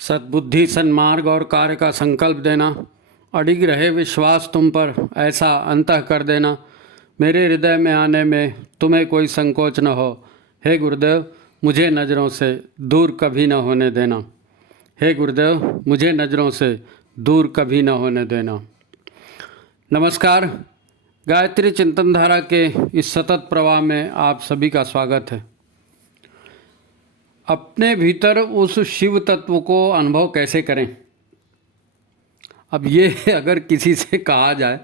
सद्बुद्धि, सन्मार्ग और कार्य का संकल्प देना, अडिग रहे विश्वास तुम पर, ऐसा अंतः कर देना, मेरे हृदय में आने में तुम्हें कोई संकोच न हो। हे गुरुदेव, मुझे नज़रों से दूर कभी न होने देना। हे गुरुदेव, मुझे नज़रों से दूर कभी न होने देना। नमस्कार, गायत्री चिंतन धारा के इस सतत प्रवाह में आप सभी का स्वागत है। अपने भीतर उस शिव तत्व को अनुभव कैसे करें? अब ये अगर किसी से कहा जाए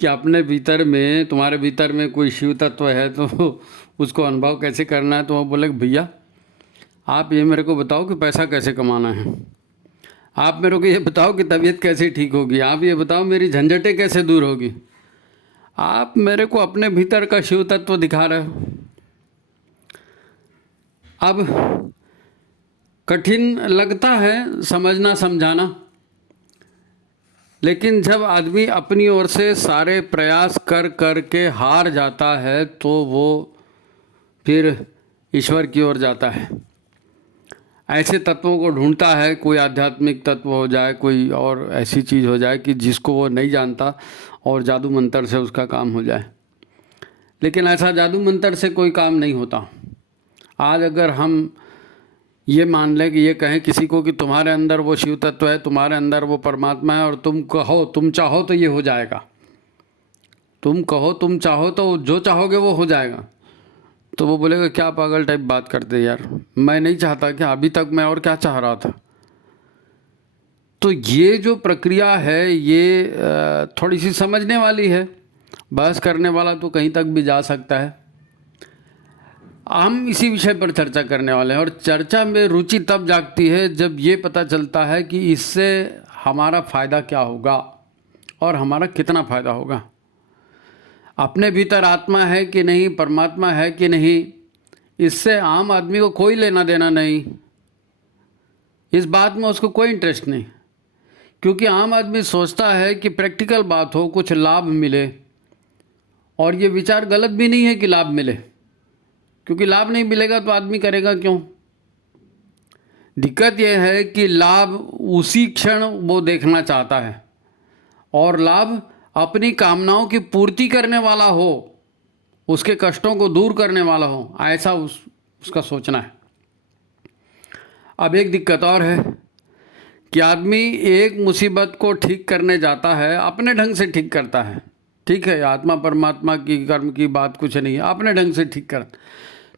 कि अपने भीतर में, तुम्हारे भीतर में कोई शिव तत्व है तो उसको अनुभव कैसे करना है, तो वो बोले भैया आप ये मेरे को बताओ कि पैसा कैसे कमाना है, आप मेरे को ये बताओ कि तबीयत कैसे ठीक होगी, आप ये बताओ मेरी झंझटें कैसे दूर होगी। आप मेरे को अपने भीतर का शिव तत्व दिखा रहे हो। अब कठिन लगता है समझना समझाना, लेकिन जब आदमी अपनी ओर से सारे प्रयास कर कर के हार जाता है तो वो फिर ईश्वर की ओर जाता है। ऐसे तत्वों को ढूंढता है, कोई आध्यात्मिक तत्व हो जाए, कोई और ऐसी चीज़ हो जाए कि जिसको वो नहीं जानता और जादू मंतर से उसका काम हो जाए। लेकिन ऐसा जादू मंतर से कोई काम नहीं होता। आज अगर हम ये मान लें कि ये कहें किसी को कि तुम्हारे अंदर वो शिव तत्व है, तुम्हारे अंदर वो परमात्मा है, और तुम कहो, तुम चाहो तो ये हो जाएगा, तुम कहो तुम चाहो तो जो चाहोगे वो हो जाएगा, तो वो बोलेगा क्या पागल टाइप बात करते यार, मैं नहीं चाहता क्या, अभी तक मैं और क्या चाह रहा था। तो ये जो प्रक्रिया है ये थोड़ी सी समझने वाली है। बहस करने वाला तो कहीं तक भी जा सकता है। हम इसी विषय पर चर्चा करने वाले हैं, और चर्चा में रुचि तब जागती है जब ये पता चलता है कि इससे हमारा फ़ायदा क्या होगा और हमारा कितना फ़ायदा होगा। अपने भीतर आत्मा है कि नहीं, परमात्मा है कि नहीं, इससे आम आदमी को कोई लेना देना नहीं। इस बात में उसको कोई इंटरेस्ट नहीं, क्योंकि आम आदमी सोचता है कि प्रैक्टिकल बात हो, कुछ लाभ मिले। और ये विचार गलत भी नहीं है कि लाभ मिले, क्योंकि लाभ नहीं मिलेगा तो आदमी करेगा क्यों। दिक्कत यह है कि लाभ उसी क्षण वो देखना चाहता है, और लाभ अपनी कामनाओं की पूर्ति करने वाला हो, उसके कष्टों को दूर करने वाला हो, ऐसा उसका सोचना है। अब एक दिक्कत और है कि आदमी एक मुसीबत को ठीक करने जाता है, अपने ढंग से ठीक करता है। ठीक है, आत्मा परमात्मा की कर्म की बात कुछ नहीं है, अपने ढंग से ठीक कर।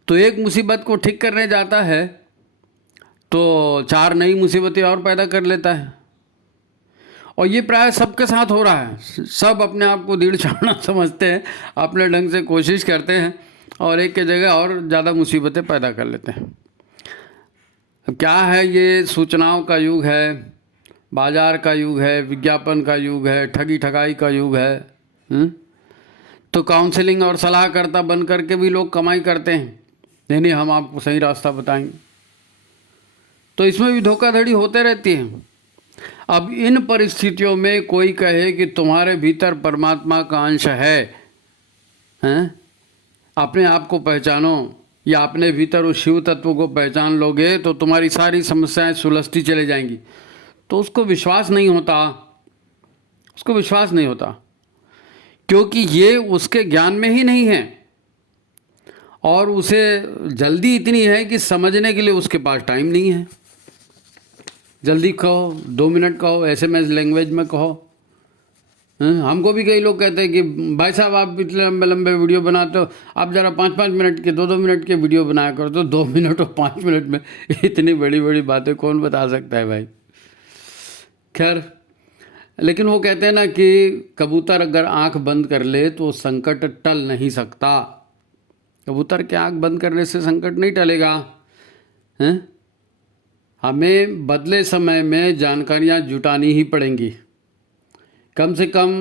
तो एक मुसीबत को ठीक करने जाता है तो चार नई मुसीबतें और पैदा कर लेता है। और ये प्राय सबके साथ हो रहा है। सब अपने आप को दीड़ चाणा समझते हैं, अपने ढंग से कोशिश करते हैं और एक के जगह और ज़्यादा मुसीबतें पैदा कर लेते हैं। अब क्या है, ये सूचनाओं का युग है, बाजार का युग है, विज्ञापन का युग है, ठगी ठगाई का युग है। तो काउंसलिंग और सलाहकर्ता बन करके भी लोग कमाई करते हैं। नहीं, हम आपको सही रास्ता बताएंगे। तो इसमें भी धोखाधड़ी होते रहती है। अब इन परिस्थितियों में कोई कहे कि तुम्हारे भीतर परमात्मा का अंश है, अपने आप को पहचानो, या अपने भीतर उस शिव तत्व को पहचान लोगे तो तुम्हारी सारी समस्याएं सुलझती चले जाएंगी। तो उसको विश्वास नहीं होता, उसको विश्वास नहीं होता, क्योंकि ये उसके ज्ञान में ही नहीं है, और उसे जल्दी इतनी है कि समझने के लिए उसके पास टाइम नहीं है। जल्दी कहो, 2 मिनट कहो, SMS लैंग्वेज में कहो। हमको भी कई लोग कहते हैं कि भाई साहब आप इतने लंबे लंबे वीडियो बनाते हो, आप ज़रा 5-5 मिनट के, 2-2 मिनट के वीडियो बनाया करो। तो 2 मिनट और 5 मिनट में इतनी बड़ी बड़ी बातें कौन बता सकता है भाई। खैर, लेकिन वो कहते हैं ना कि कबूतर अगर आंख बंद कर ले तो संकट टल नहीं सकता। कबूतर के आंख बंद करने से संकट नहीं टलेगा। हमें बदले समय में जानकारियां जुटानी ही पड़ेंगी। कम से कम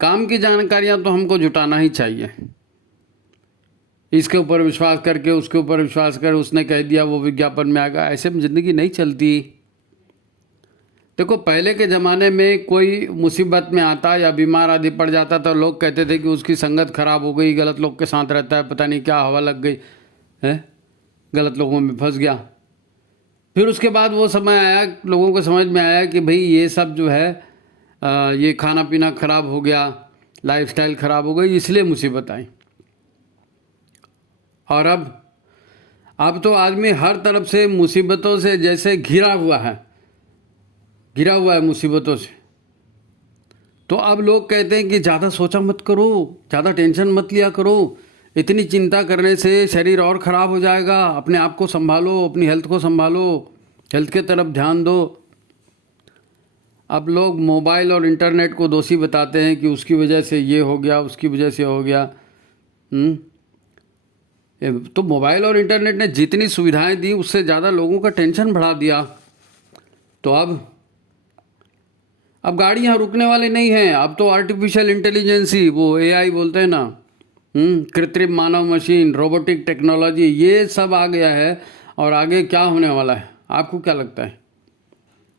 काम की जानकारियां तो हमको जुटाना ही चाहिए। इसके ऊपर विश्वास करके उसके ऊपर विश्वास कर, उसने कह दिया वो विज्ञापन में आ गया, ऐसे में ज़िंदगी नहीं चलती। देखो, पहले के ज़माने में कोई मुसीबत में आता या बीमार आदि पड़ जाता तो लोग कहते थे कि उसकी संगत खराब हो गई, गलत लोग के साथ रहता है, पता नहीं क्या हवा लग गई है, गलत लोगों में फंस गया। फिर उसके बाद वो समय आया, लोगों को समझ में आया कि भाई ये सब जो है ये खाना पीना खराब हो गया, लाइफस्टाइल खराब हो गई, इसलिए मुसीबत आई। और अब तो आदमी हर तरफ से मुसीबतों से जैसे घिरा हुआ है मुसीबतों से। तो अब लोग कहते हैं कि ज़्यादा सोचा मत करो, ज़्यादा टेंशन मत लिया करो, इतनी चिंता करने से शरीर और ख़राब हो जाएगा, अपने आप को संभालो, अपनी हेल्थ को संभालो, हेल्थ के तरफ ध्यान दो। अब लोग मोबाइल और इंटरनेट को दोषी बताते हैं कि उसकी वजह से ये हो गया, उसकी वजह से हो गया। तो मोबाइल और इंटरनेट ने जितनी सुविधाएं दी उससे ज़्यादा लोगों का टेंशन बढ़ा दिया। तो अब गाड़ियाँ रुकने वाली नहीं हैं, अब तो आर्टिफिशियल इंटेलिजेंस ही, वो AI बोलते हैं ना, कृत्रिम मानव मशीन, रोबोटिक टेक्नोलॉजी, ये सब आ गया है। और आगे क्या होने वाला है, आपको क्या लगता है?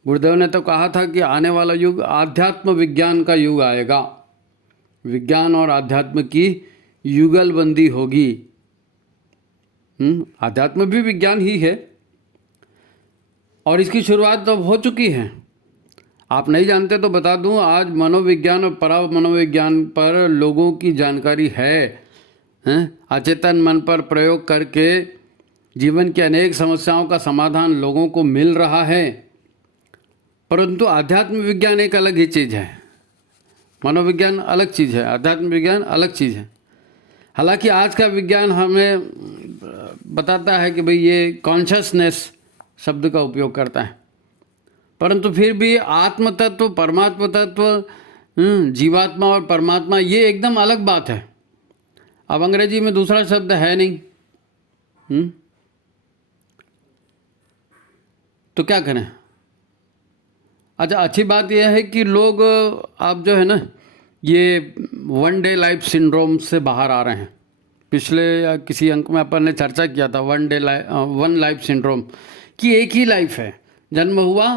गुरुदेव ने तो कहा था कि आने वाला युग आध्यात्म विज्ञान का युग आएगा, विज्ञान और आध्यात्म की युगलबंदी होगी। आध्यात्म भी विज्ञान ही है और इसकी शुरुआत तो हो चुकी है। आप नहीं जानते तो बता दूं, आज मनोविज्ञान और परा मनोविज्ञान पर लोगों की जानकारी है। अचेतन मन पर प्रयोग करके जीवन की अनेक समस्याओं का समाधान लोगों को मिल रहा है। परंतु आध्यात्म विज्ञान एक अलग ही चीज़ है, मनोविज्ञान अलग चीज़ है, आध्यात्म विज्ञान अलग चीज़ है। हालांकि आज का विज्ञान हमें बताता है कि भाई ये कॉन्शसनेस शब्द का उपयोग करता है, परंतु फिर भी आत्म तत्व, परमात्मा तत्व, जीवात्मा और परमात्मा, ये एकदम अलग बात है। अब अंग्रेजी में दूसरा शब्द है नहीं, तो क्या करें? अच्छा, अच्छी बात यह है कि लोग अब जो है ना, ये वन डे लाइफ सिंड्रोम से बाहर आ रहे हैं। पिछले किसी अंक में अपन ने चर्चा किया था वन लाइफ सिंड्रोम, कि एक ही लाइफ है, जन्म हुआ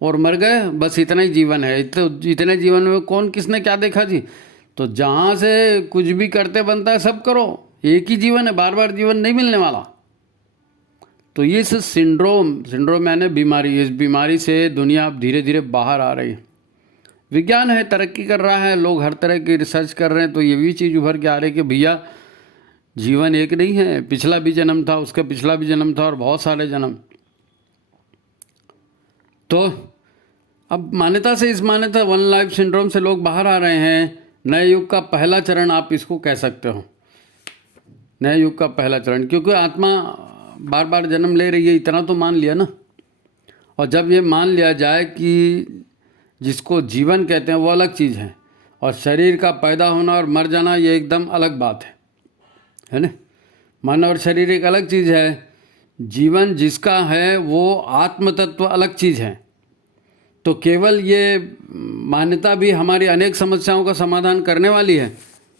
और मर गए, बस इतना ही जीवन है। इतने जीवन में कौन किसने क्या देखा जी? तो जहाँ से कुछ भी करते बनता है सब करो, एक ही जीवन है, बार बार जीवन नहीं मिलने वाला। तो ये सिंड्रोम यानी बीमारी, इस बीमारी से दुनिया अब धीरे धीरे बाहर आ रही है। विज्ञान है, तरक्की कर रहा है, लोग हर तरह की रिसर्च कर रहे हैं, तो ये भी चीज़ उभर के आ रही है कि भैया जीवन एक नहीं है, पिछला भी जन्म था, उसका पिछला भी जन्म था और बहुत सारे जन्म। तो अब मान्यता से, इस मान्यता वन लाइफ सिंड्रोम से लोग बाहर आ रहे हैं। नए युग का पहला चरण आप इसको कह सकते हो, नए युग का पहला चरण, क्योंकि आत्मा बार बार जन्म ले रही है, इतना तो मान लिया ना। और जब ये मान लिया जाए कि जिसको जीवन कहते हैं वो अलग चीज़ है, और शरीर का पैदा होना और मर जाना ये एकदम अलग बात है ना। मन और शरीर एक अलग चीज़ है, जीवन जिसका है वो आत्म तत्व अलग चीज़ है। तो केवल ये मान्यता भी हमारी अनेक समस्याओं का समाधान करने वाली है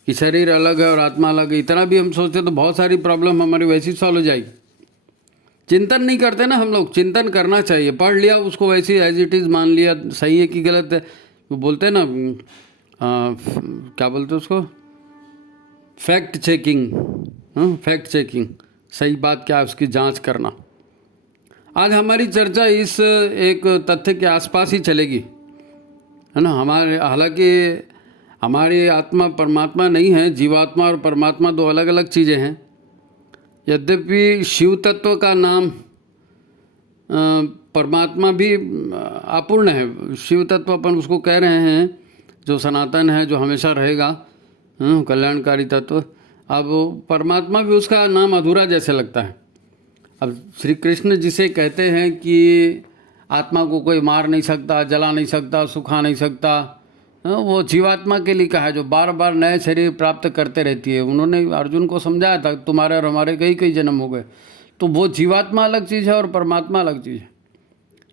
कि शरीर अलग है और आत्मा अलग है, इतना भी हम सोचते तो बहुत सारी प्रॉब्लम हमारी वैसी सॉल्व हो जाएगी। चिंतन नहीं करते ना हम लोग, चिंतन करना चाहिए। पढ़ लिया उसको वैसे एज इट इज़ मान लिया, सही है कि गलत है, वो बोलते हैं ना, क्या बोलते हैं उसको, फैक्ट चेकिंग। फैक्ट चेकिंग, सही बात क्या है उसकी जांच करना। आज हमारी चर्चा इस एक तथ्य के आसपास ही चलेगी, है ना। हालांकि हमारी आत्मा परमात्मा नहीं है, जीवात्मा और परमात्मा दो अलग अलग चीज़ें हैं। यद्यपि शिव तत्व का नाम परमात्मा भी अपूर्ण है, शिव तत्व अपन उसको कह रहे हैं जो सनातन है, जो हमेशा रहेगा, कल्याणकारी तत्व। अब परमात्मा भी, उसका नाम अधूरा जैसे लगता है। अब श्री कृष्ण जिसे कहते हैं कि आत्मा को कोई मार नहीं सकता, जला नहीं सकता, सुखा नहीं सकता, वो जीवात्मा के लिए कहा है, जो बार बार नए शरीर प्राप्त करते रहती है। उन्होंने अर्जुन को समझाया था, तुम्हारे और हमारे कई कई जन्म हो गए। तो वो जीवात्मा अलग चीज़ है और परमात्मा अलग चीज़ है।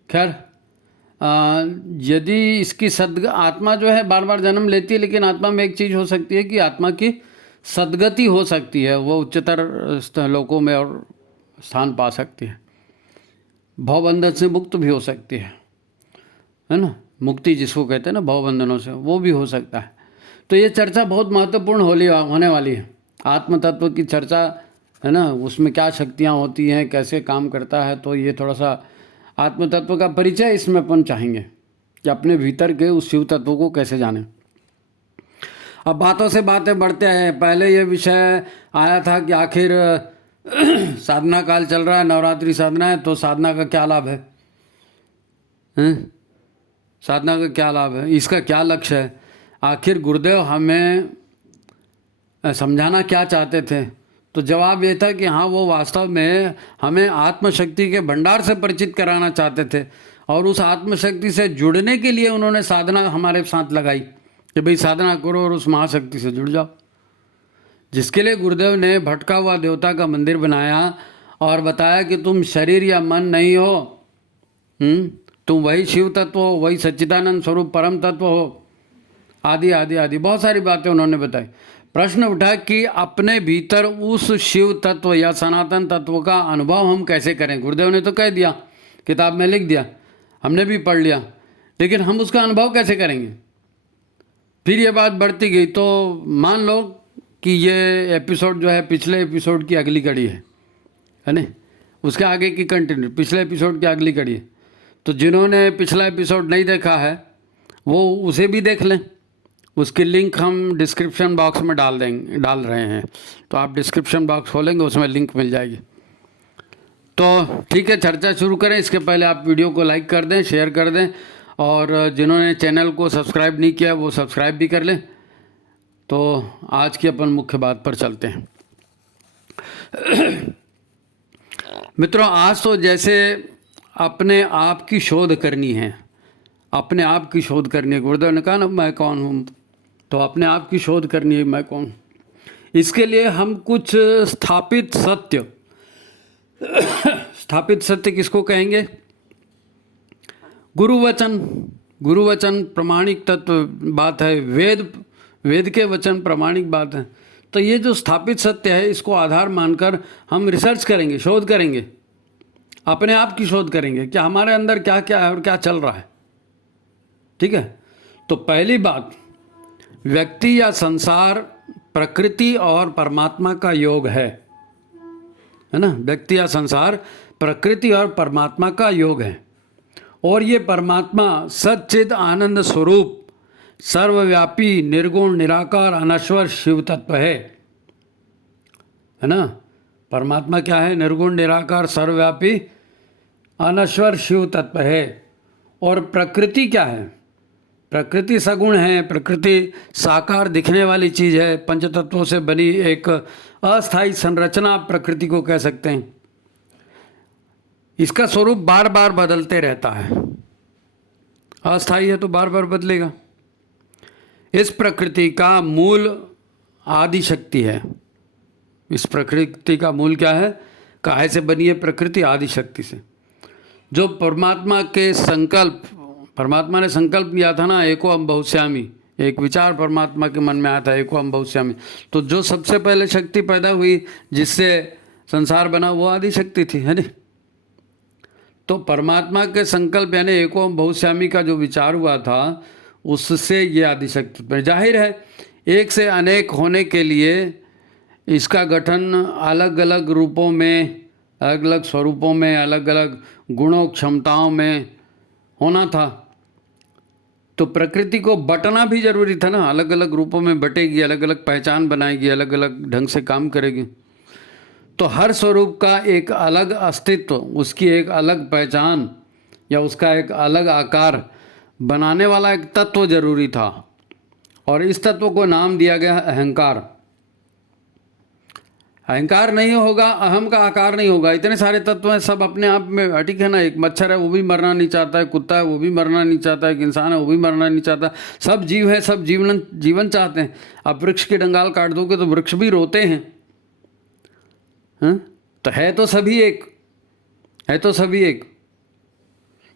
खैर, यदि इसकी आत्मा जो है बार बार जन्म लेती है, लेकिन आत्मा में एक चीज़ हो सकती है कि आत्मा की सद्गति हो सकती है, वो उच्चतर लोकों में और स्थान पा सकती है, भवबंधन से मुक्त भी हो सकती है ना। मुक्ति जिसको कहते हैं ना, भवबंधनों से, वो भी हो सकता है। तो ये चर्चा बहुत महत्वपूर्ण होने वाली है। आत्म तत्व की चर्चा है ना, उसमें क्या शक्तियाँ होती हैं, कैसे काम करता है, तो ये थोड़ा सा आत्म तत्व का परिचय इसमें अपन चाहेंगे कि अपने भीतर के उस शिव तत्व को कैसे जाने। अब बातों से बातें बढ़ते हैं। पहले ये विषय आया था कि आखिर साधना काल चल रहा है, नवरात्रि साधना है, तो साधना का क्या लाभ है? साधना का क्या लाभ है, इसका क्या लक्ष्य है? आखिर गुरुदेव हमें समझाना क्या चाहते थे? तो जवाब ये था कि हाँ, वो वास्तव में हमें आत्मशक्ति के भंडार से परिचित कराना चाहते थे, और उस आत्मशक्ति से जुड़ने के लिए उन्होंने साधना हमारे साथ लगाई कि भाई साधना करो और उस महाशक्ति से जुड़ जाओ। जिसके लिए गुरुदेव ने भटका हुआ देवता का मंदिर बनाया और बताया कि तुम शरीर या मन नहीं हो, तुम वही शिव तत्व हो, वही सच्चिदानंद स्वरूप परम तत्व हो, आदि आदि आदि बहुत सारी बातें उन्होंने बताई। प्रश्न उठा कि अपने भीतर उस शिव तत्व या सनातन तत्व का अनुभव हम कैसे करें? गुरुदेव ने तो कह दिया, किताब में लिख दिया, हमने भी पढ़ लिया, लेकिन हम उसका अनुभव कैसे करेंगे? फिर ये बात बढ़ती गई। तो मान लो कि ये एपिसोड जो है पिछले एपिसोड की अगली कड़ी है ना, उसके आगे की कंटिन्यू, पिछले एपिसोड की अगली कड़ी है। तो जिन्होंने पिछला एपिसोड नहीं देखा है वो उसे भी देख लें, उसकी लिंक हम डिस्क्रिप्शन बॉक्स में डाल रहे हैं, तो आप डिस्क्रिप्शन बॉक्स खोलेंगे उसमें लिंक मिल जाएगी। तो ठीक है, चर्चा शुरू करें। इसके पहले आप वीडियो को लाइक कर दें, शेयर कर दें, और जिन्होंने चैनल को सब्सक्राइब नहीं किया वो सब्सक्राइब भी कर लें। तो आज की अपन मुख्य बात पर चलते हैं। मित्रों, आज तो जैसे अपने आप की शोध करनी है, अपने आप की शोध करनी है। गुरुदेव ने कहा ना, मैं कौन हूँ, तो अपने आप की शोध करनी है, मैं कौन। इसके लिए हम कुछ स्थापित सत्य स्थापित सत्य किसको कहेंगे? गुरुवचन प्रमाणिक तत्व बात है, वेद के वचन प्रमाणिक बात है। तो ये जो स्थापित सत्य है, इसको आधार मानकर हम रिसर्च करेंगे, शोध करेंगे, अपने आप की शोध करेंगे कि हमारे अंदर क्या क्या है और क्या चल रहा है। ठीक है, तो पहली बात, व्यक्ति या संसार प्रकृति और परमात्मा का योग है ना। व्यक्ति या संसार प्रकृति और परमात्मा का योग है, और ये परमात्मा सच्चिद आनंद स्वरूप सर्वव्यापी निर्गुण निराकार अनश्वर शिव तत्व है ना। परमात्मा क्या है? निर्गुण निराकार सर्वव्यापी अनश्वर शिव तत्व है। और प्रकृति क्या है? प्रकृति सगुण है, प्रकृति साकार दिखने वाली चीज़ है, पंचतत्वों से बनी एक अस्थायी संरचना प्रकृति को कह सकते हैं। इसका स्वरूप बार बार बदलते रहता है, अस्थायी है तो बार बार बदलेगा। इस प्रकृति का मूल आदि शक्ति है। इस प्रकृति का मूल क्या है? काहे से बनी है प्रकृति? आदि शक्ति से। जो परमात्मा के संकल्प, परमात्मा ने संकल्प लिया था ना, एको हम बहुश्यामी, एक विचार परमात्मा के मन में आया था, एको हम बहुश्यामी। तो जो सबसे पहले शक्ति पैदा हुई जिससे संसार बना, वो आदि शक्ति थी, है नहीं। तो परमात्मा के संकल्प यानी एको हम बहुश्यामी का जो विचार हुआ था, उससे ये आदि शक्ति पर। जाहिर है एक से अनेक होने के लिए इसका गठन अलग अलग रूपों में, अलग अलग स्वरूपों में, अलग अलग गुणों क्षमताओं में होना था। तो प्रकृति को बटना भी जरूरी था ना, अलग अलग रूपों में बटेगी, अलग अलग पहचान बनाएगी, अलग अलग ढंग से काम करेगी। तो हर स्वरूप का एक अलग अस्तित्व, उसकी एक अलग पहचान या उसका एक अलग आकार बनाने वाला एक तत्व जरूरी था, और इस तत्व को नाम दिया गया अहंकार। अहंकार नहीं होगा, अहम का आकार नहीं होगा। इतने सारे तत्व हैं, सब अपने आप में ठीक है ना। एक मच्छर है वो भी मरना नहीं चाहता है, कुत्ता है वो भी मरना नहीं चाहता है, एक इंसान है वो भी मरना नहीं चाहता। सब जीव है, सब जीवन चाहते हैं। आप वृक्ष की डंगाल काट दोगे तो वृक्ष भी रोते हैं, तो है तो सभी एक, है तो सभी एक।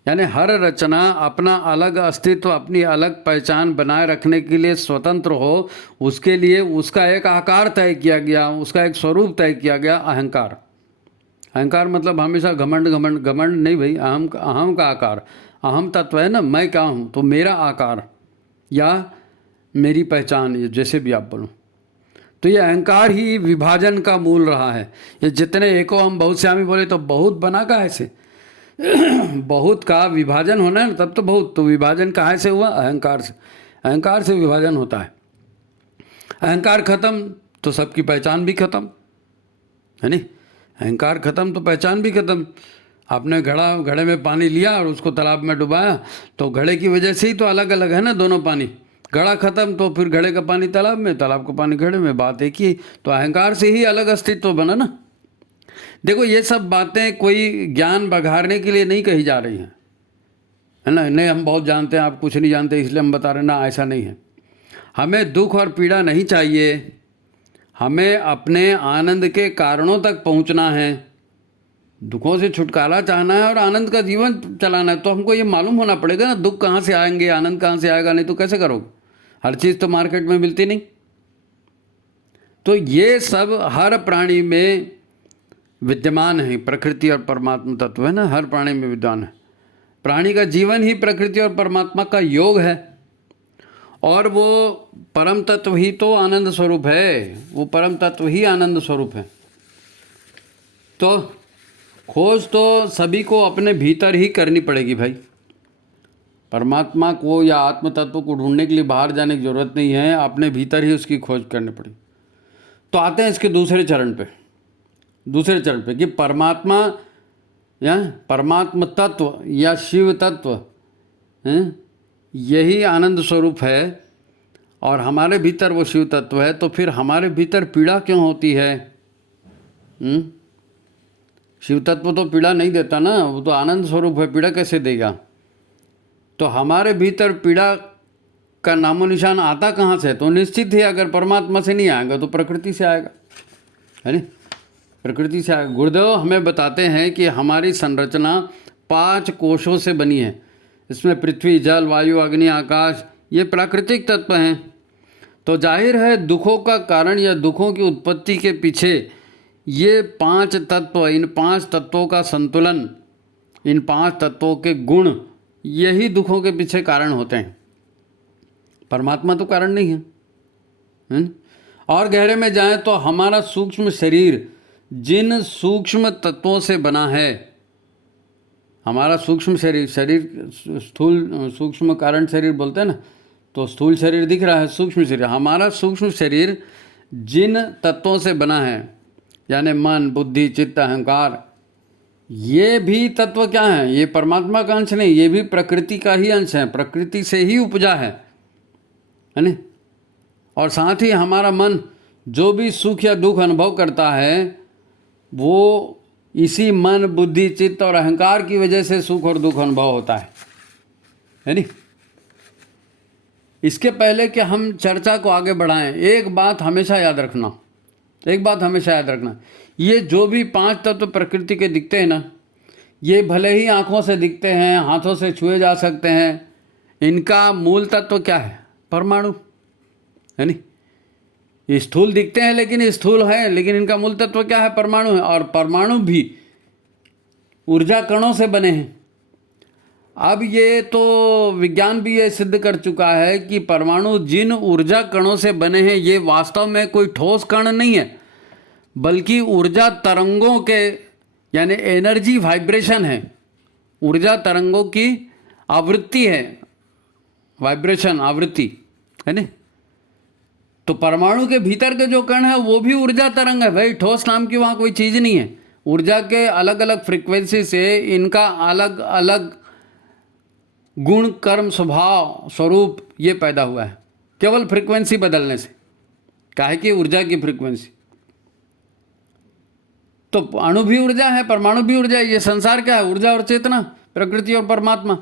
यानी हर रचना अपना अलग अस्तित्व, अपनी अलग पहचान बनाए रखने के लिए स्वतंत्र हो, उसके लिए उसका एक आकार तय किया गया, उसका एक स्वरूप तय किया गया, अहंकार। अहंकार मतलब हमेशा घमंड, घमंड नहीं भाई, अहम का आकार। अहम तत्व है ना, मैं क्या हूँ, तो मेरा आकार या मेरी पहचान, ये जैसे भी आप बोलो। तो ये अहंकार ही विभाजन का मूल रहा है। ये जितने एको हम बहुश्यामी बोले तो बहुत बना का ऐसे, बहुत का विभाजन होना है ना, तब तो बहुत। तो विभाजन कहाँ से हुआ? अहंकार से। अहंकार से विभाजन होता है। अहंकार खत्म तो सबकी पहचान भी खत्म, है नहीं? अहंकार खत्म तो पहचान भी खत्म। आपने घड़े में पानी लिया और उसको तालाब में डुबाया, तो घड़े की वजह से ही तो अलग अलग है ना दोनों पानी। घड़ा खत्म तो फिर घड़े का पानी तालाब में, तालाब का पानी घड़े में, बात एक ही। तो अहंकार से ही अलग अस्तित्व बना ना। देखो ये सब बातें कोई ज्ञान बघारने के लिए नहीं कही जा रही हैं, है ना। नहीं हम बहुत जानते हैं, आप कुछ नहीं जानते इसलिए हम बता रहे हैं, ना ऐसा नहीं है। हमें दुख और पीड़ा नहीं चाहिए, हमें अपने आनंद के कारणों तक पहुंचना है। दुखों से छुटकारा चाहना है और आनंद का जीवन चलाना है, तो हमको ये मालूम होना पड़ेगा ना दुख कहाँ से आएंगे, आनंद कहाँ से आएगा। नहीं तो कैसे करोगे? हर चीज़ तो मार्केट में मिलती नहीं। तो ये सब हर प्राणी में विद्यमान है। प्रकृति और परमात्मा तत्व है ना, हर प्राणी में विद्यमान है। प्राणी का जीवन ही प्रकृति और परमात्मा का योग है, और वो परम तत्व ही तो आनंद स्वरूप है। वो परम तत्व ही आनंद स्वरूप है। तो खोज तो सभी को अपने भीतर ही करनी पड़ेगी भाई। परमात्मा को या आत्म तत्व को ढूंढने के लिए बाहर जाने की जरूरत नहीं है, अपने भीतर ही उसकी खोज करनी पड़ेगी। तो आते हैं इसके दूसरे चरण पे कि परमात्मा या परमात्म तत्व या शिव तत्व यही आनंद स्वरूप है, और हमारे भीतर वो शिव तत्व है। तो फिर हमारे भीतर पीड़ा क्यों होती है? शिव तत्व तो पीड़ा नहीं देता ना, वो तो आनंद स्वरूप है, पीड़ा कैसे देगा? तो हमारे भीतर पीड़ा का नामो निशान आता कहाँ से? तो निश्चित ही अगर परमात्मा से नहीं आएगा तो प्रकृति से आएगा, है नहीं? प्रकृति से आएगा। गुरुदेव हमें बताते हैं कि हमारी संरचना 5 कोशों से बनी है। इसमें पृथ्वी, जल, वायु, अग्नि, आकाश, ये प्राकृतिक तत्व हैं। तो जाहिर है दुखों का कारण या दुखों की उत्पत्ति के पीछे ये 5 तत्व, इन 5 तत्वों का संतुलन, इन 5 तत्वों के गुण, यही दुखों के पीछे कारण होते हैं। परमात्मा तो कारण नहीं है। और गहरे में जाएं तो हमारा सूक्ष्म शरीर जिन सूक्ष्म तत्वों से बना है, हमारा सूक्ष्म शरीर, स्थूल सूक्ष्म कारण शरीर बोलते हैं ना, तो स्थूल शरीर दिख रहा है, सूक्ष्म शरीर। हमारा सूक्ष्म शरीर जिन तत्वों से बना है, यानी मन, बुद्धि, चित्त, अहंकार, ये भी तत्व क्या है? ये परमात्मा का अंश नहीं, ये भी प्रकृति का ही अंश है, प्रकृति से ही उपजा है ना। और साथ ही हमारा मन जो भी सुख या दुख अनुभव करता है, वो इसी मन, बुद्धि, चित्त और अहंकार की वजह से सुख और दुख अनुभव होता है नहीं? इसके पहले कि हम चर्चा को आगे बढ़ाएं, एक बात हमेशा याद रखना, ये जो भी 5 तत्व प्रकृति के दिखते हैं ना, ये भले ही आँखों से दिखते हैं, हाथों से छुए जा सकते हैं, इनका मूल तत्व क्या है? परमाणु, है नहीं? ये स्थूल दिखते हैं लेकिन स्थूल है, लेकिन इनका मूल तत्व क्या है? परमाणु है। और परमाणु भी ऊर्जा कणों से बने हैं। अब ये तो विज्ञान भी ये सिद्ध कर चुका है कि परमाणु जिन ऊर्जा कणों से बने हैं, ये वास्तव में कोई ठोस कण नहीं है, बल्कि ऊर्जा तरंगों के, यानी एनर्जी वाइब्रेशन है। ऊर्जा तरंगों की आवृत्ति है, वाइब्रेशन, आवृत्ति, है ना। तो परमाणु के भीतर के जो कण है वो भी ऊर्जा तरंग है भाई, ठोस नाम की वहाँ कोई चीज़ नहीं है। ऊर्जा के अलग अलग फ्रीक्वेंसी से इनका अलग अलग गुण, कर्म, स्वभाव, स्वरूप ये पैदा हुआ है, केवल फ्रीक्वेंसी बदलने से। काहे कि ऊर्जा की फ्रीक्वेंसी, तो अणु भी ऊर्जा है, परमाणु भी ऊर्जा है। ये संसार क्या है? ऊर्जा और चेतना, प्रकृति और परमात्मा।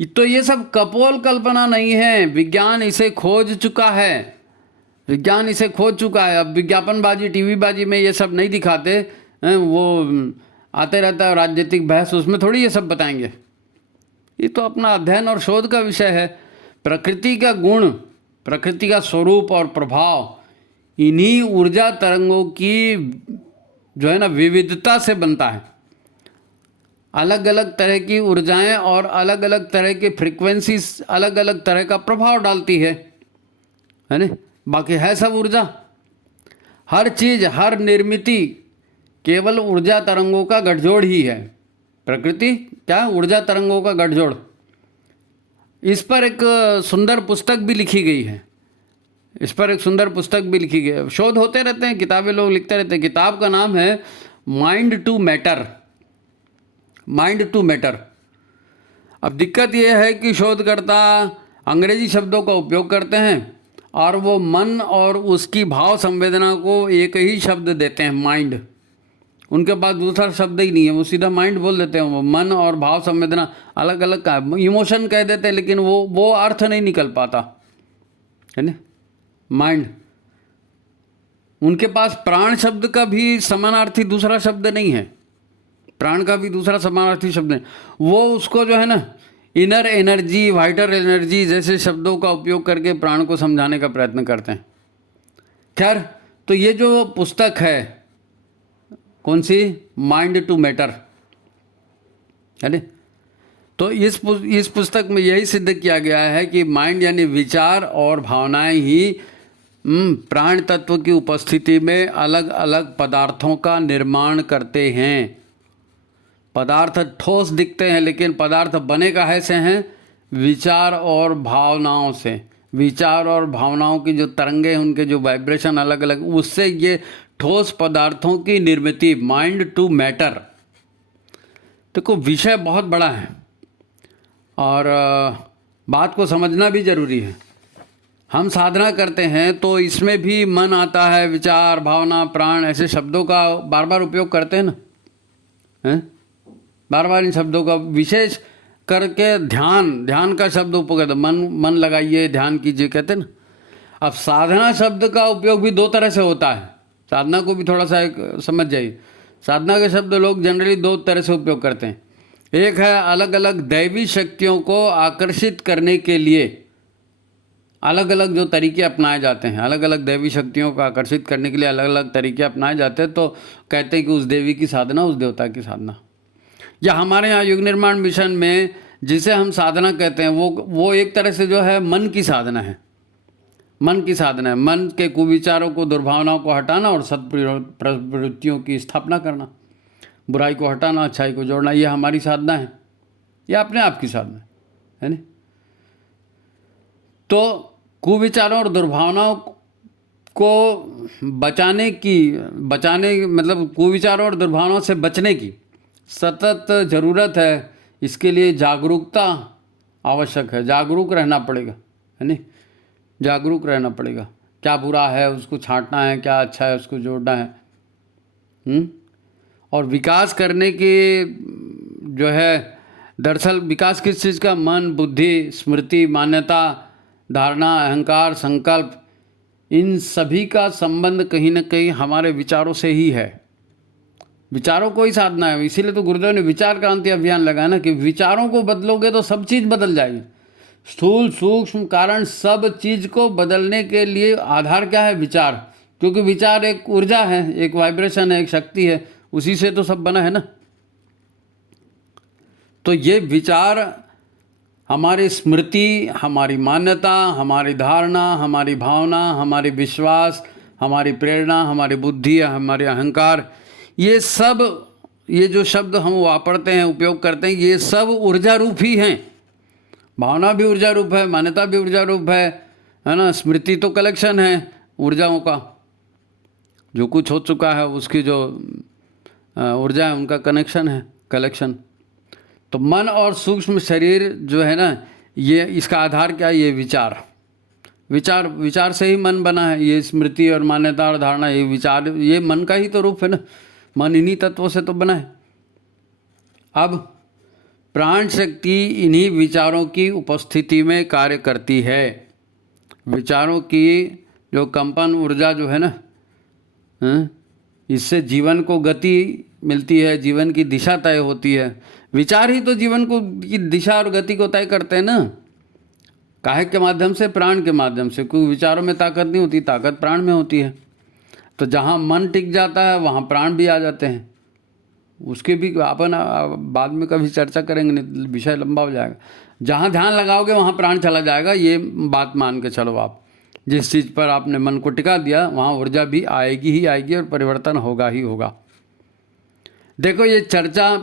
तो ये सब कपोल कल्पना नहीं है, विज्ञान इसे खोज चुका है, अब विज्ञापनबाजी, टीवी बाजी में ये सब नहीं दिखाते हैं, वो आते रहता है राजनीतिक बहस, उसमें थोड़ी ये सब बताएंगे। ये तो अपना अध्ययन और शोध का विषय है। प्रकृति का गुण, प्रकृति का स्वरूप और प्रभाव इन्हीं ऊर्जा तरंगों की जो है ना विविधता से बनता है। अलग अलग तरह की ऊर्जाएं और अलग अलग तरह की फ्रीक्वेंसीज अलग अलग तरह का प्रभाव डालती है ना। बाकी है सब ऊर्जा, हर चीज़, हर निर्मिति केवल ऊर्जा तरंगों का गठजोड़ ही है। प्रकृति क्या है? ऊर्जा तरंगों का गठजोड़। इस पर एक सुंदर पुस्तक भी लिखी गई है, इस पर एक सुंदर पुस्तक भी लिखी गई है। शोध होते रहते हैं, किताबें लोग लिखते रहते हैं। किताब का नाम है mind to matter, mind to matter. अब दिक्कत यह है कि शोधकर्ता अंग्रेजी शब्दों का उपयोग करते हैं और वो मन और उसकी भाव संवेदना को एक ही शब्द देते हैं, माइंड। उनके पास दूसरा शब्द ही नहीं है, वो सीधा माइंड बोल देते हैं। वो मन और भाव संवेदना अलग अलग का, इमोशन कह देते हैं, लेकिन वो अर्थ नहीं निकल पाता है ना, माइंड। उनके पास प्राण शब्द का भी समानार्थी दूसरा शब्द नहीं है, प्राण का भी दूसरा समानार्थी शब्द नहीं। वो उसको जो है ना इनर एनर्जी, वाइटल एनर्जी जैसे शब्दों का उपयोग करके प्राण को समझाने का प्रयत्न करते हैं। खैर, तो ये जो पुस्तक है, कौन सी? माइंड टू मैटर, है ना। तो इस पुस्तक में यही सिद्ध किया गया है कि माइंड यानी विचार और भावनाएं ही प्राण तत्व की उपस्थिति में अलग अलग पदार्थों का निर्माण करते हैं। पदार्थ ठोस दिखते हैं, लेकिन पदार्थ बने काहे से हैं? विचार और भावनाओं से। विचार और भावनाओं की जो तरंगे हैं, उनके जो वाइब्रेशन अलग अलग, उससे ये ठोस पदार्थों की निर्मिति, माइंड टू मैटर। देखो, विषय बहुत बड़ा है और बात को समझना भी जरूरी है। हम साधना करते हैं तो इसमें भी मन आता है, विचार, भावना, प्राण, ऐसे शब्दों का बार बार उपयोग करते हैं ना, हैं? बार बार इन शब्दों का विशेष करके ध्यान का शब्द उपयोग करते, मन लगाइए, ध्यान कीजिए, कहते हैं ना। अब साधना शब्द का उपयोग भी दो तरह से होता है, साधना को भी थोड़ा सा एक समझ जाइए। साधना के शब्द लोग जनरली दो तरह से उपयोग करते हैं। एक है अलग अलग दैवी शक्तियों को आकर्षित करने के लिए अलग अलग जो तरीके अपनाए जाते हैं, अलग अलग दैवी शक्तियों को आकर्षित करने के लिए अलग अलग तरीके अपनाए जाते हैं। तो कहते हैं कि उस देवी की साधना, उस देवता की साधना। या हमारे यहाँ युग निर्माण मिशन में जिसे हम साधना कहते हैं, वो एक तरह से जो है मन की साधना है, मन की साधना है। मन के कुविचारों को, दुर्भावनाओं को हटाना और सत्प्रवृत्तियों की स्थापना करना, बुराई को हटाना, अच्छाई को जोड़ना, यह हमारी साधना है, यह अपने आप की साधना है ना। तो कुविचारों और दुर्भावनाओं को बचाने मतलब कुविचारों और दुर्भावनाओं से बचने की सतत ज़रूरत है। इसके लिए जागरूकता आवश्यक है, जागरूक रहना पड़ेगा, है नहीं, जागरूक रहना पड़ेगा। क्या बुरा है उसको छांटना है, क्या अच्छा है उसको जोड़ना है। और विकास करने की जो है, दरअसल विकास किस चीज़ का? मन, बुद्धि, स्मृति, मान्यता, धारणा, अहंकार, संकल्प, इन सभी का संबंध कहीं ना कहीं हमारे विचारों से ही है। विचारों को ही साधना है। इसीलिए तो गुरुदेव ने विचार क्रांति अभियान लगाया ना, कि विचारों को बदलोगे तो सब चीज़ बदल जाएगी। स्थूल सूक्ष्म कारण सब चीज़ को बदलने के लिए आधार क्या है? विचार। क्योंकि विचार एक ऊर्जा है, एक वाइब्रेशन है, एक शक्ति है, उसी से तो सब बना है ना। तो ये विचार हमारी स्मृति, हमारी मान्यता, हमारी धारणा, हमारी भावना, हमारी विश्वास, हमारी प्रेरणा, हमारी बुद्धि, हमारे अहंकार, ये सब, ये जो शब्द हम वापरते हैं, उपयोग करते हैं, ये सब ऊर्जा रूप ही हैं। भावना भी ऊर्जा रूप है, मान्यता भी ऊर्जा रूप है ना। स्मृति तो कलेक्शन है ऊर्जाओं का, जो कुछ हो चुका है उसकी जो ऊर्जा है उनका कनेक्शन है, कलेक्शन। तो मन और सूक्ष्म शरीर जो है ना, ये इसका आधार क्या है? ये विचार से ही मन बना है। ये स्मृति और मान्यता और धारणा, ये विचार, ये मन का ही तो रूप है ना। मन इन्हीं तत्वों से तो बना है। अब प्राण शक्ति इन्हीं विचारों की उपस्थिति में कार्य करती है। विचारों की जो कंपन ऊर्जा जो है ना, इससे जीवन को गति मिलती है, जीवन की दिशा तय होती है। विचार ही तो जीवन को की दिशा और गति को तय करते हैं ना। काहे के माध्यम से? प्राण के माध्यम से। क्योंकि विचारों में ताकत नहीं होती, ताकत प्राण में होती है। तो जहाँ मन टिक जाता है वहाँ प्राण भी आ जाते हैं। उसके भी अपन बाद में कभी चर्चा करेंगे, नहीं विषय लंबा हो जाएगा। जहाँ ध्यान लगाओगे वहाँ प्राण चला जाएगा, ये बात मान के चलो। आप जिस चीज़ पर आपने मन को टिका दिया वहाँ ऊर्जा भी आएगी ही आएगी और परिवर्तन होगा ही होगा। देखो, ये चर्चा